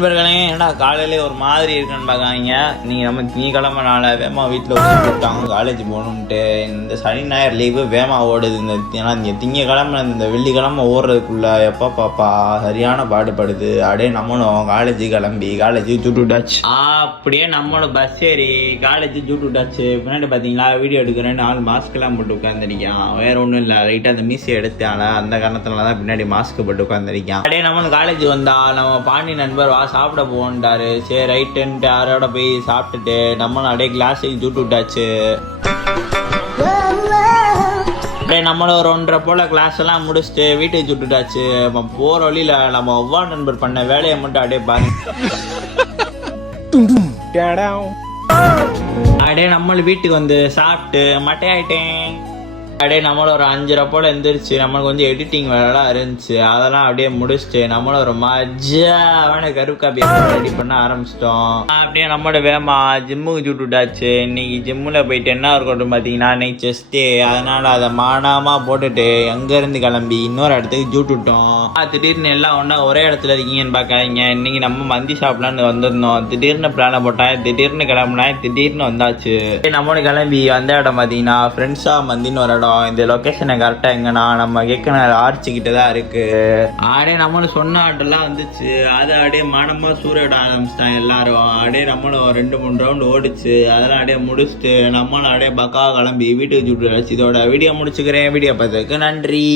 நண்பர்களே, என்னடா காலையிலே ஒரு மாதிரி இருக்குன்னு பார்க்காங்க. நீங்கள் நம்ம திங்கக்கிழமை நாளை வேமா வீட்டில் விட்டாங்க காலேஜ் போகணுன்ட்டு. இந்த சனி ஞாயிறு லீவு வேமா ஓடுது. ஏன்னா இங்கே திங்கக்கிழமை இந்த வெள்ளிக்கிழமை ஓடுறதுக்குள்ள எப்போ பாப்பா சரியான பாடுபடுது. அப்படியே நம்மளும் காலேஜ் கிளம்பி காலேஜுக்கு ஜூட்டுட்டாச்சு. அப்படியே நம்மளும் பஸ் ஏறி காலேஜ் ஜூட்டுட்டாச்சு. பின்னாடி பார்த்தீங்களா வீடியோ எடுக்கிறேன்னு 4 மாஸ்க்கெல்லாம் போட்டு உட்காந்துருக்கான். வேற ஒன்றும் இல்லை, லைட்டாக அந்த மீசை எடுத்தால அந்த காரணத்துல தான் பின்னாடி மாஸ்க் போட்டு உட்காந்துருக்கான். அப்படியே நம்மளும் காலேஜ் வந்தா நம்ம பாண்டி நண்பர் வா சாப்பிட போன்ட்டாரு. சரி ரைட்டுன்ட்டு யாரோட போய் சாப்பிட்டுட்டு நம்மளும் அப்படியே கிளாஸுக்கு ஜூட்டு விட்டாச்சு. அப்படியே நம்மளும் ஒரு 1:30 போல கிளாஸ் எல்லாம் முடிச்சுட்டு வீட்டுக்கு சுட்டுட்டாச்சு. போற வழியில நம்ம ஒவ்வா நண்பர் பண்ண வேலையை மட்டும் அப்படியே பாருங்க. அப்படியே நம்மளும் வீட்டுக்கு வந்து சாப்பிட்டு மட்டையாயிட்டேன். அப்படியே நம்மளும் ஒரு 5:30 போல எழுந்திரிச்சு நம்மளுக்கு கொஞ்சம் எடிட்டிங் வேலைலாம் இருந்துச்சு. அதெல்லாம் அப்படியே முடிச்சுட்டு நம்மளும் ஒரு மஜாவான கருப்பு காப்பி ரெடி பண்ண ஆரம்பிச்சிட்டோம். அப்படியே நம்மளோட வேமா ஜிம்முக்கு ஜூட்டு விட்டாச்சு. இன்னைக்கு ஜிம்மில் போயிட்டு என்ன இருக்கட்டும் பார்த்தீங்கன்னா இன்னைக்கு செஸ்டே. அதனால அதை மானாமா போட்டுட்டு எங்கேருந்து கிளம்பி இன்னொரு இடத்துக்கு ஜூட்டு விட்டோம். திடீர்னு எல்லாம் ஒன்றா ஒரே இடத்துல இருக்கீங்கன்னு பார்க்காதீங்க. இன்னைக்கு நம்ம மந்தி சாப்பிடலான்னு வந்திருந்தோம். திடீர்னு பிளானை போட்டேன், திடீர்னு கிளம்புனேன், திடீர்னு வந்தாச்சு. நம்மளோட கிளம்பி வந்த இடம் பார்த்தீங்கன்னா ஃப்ரெண்ட்ஸா மந்தின்னு ஒரு இடம். இந்த லொகேஷனை கரெக்டா எங்கன்னா நம்ம கேட்கணும் ஆர்ச்சிக்கிட்ட தான் இருக்கு. அப்படியே நம்மளும் சொன்ன ஆட்டெல்லாம் வந்துச்சு. அதை அப்படியே மானமா சூறையிட ஆரம்பிச்சிட்டான் எல்லாரும். அப்படியே நம்மளும் 2-3 ரவுண்ட் ஓடிச்சு. அதெல்லாம் அப்படியே முடிச்சுட்டு நம்மளும் அப்படியே பக்கா கிளம்பி வீட்டுக்கு சுட்டு. இதோட வீடியோ முடிச்சுக்கிறேன். வீடியோ பார்த்ததுக்கு நன்றி.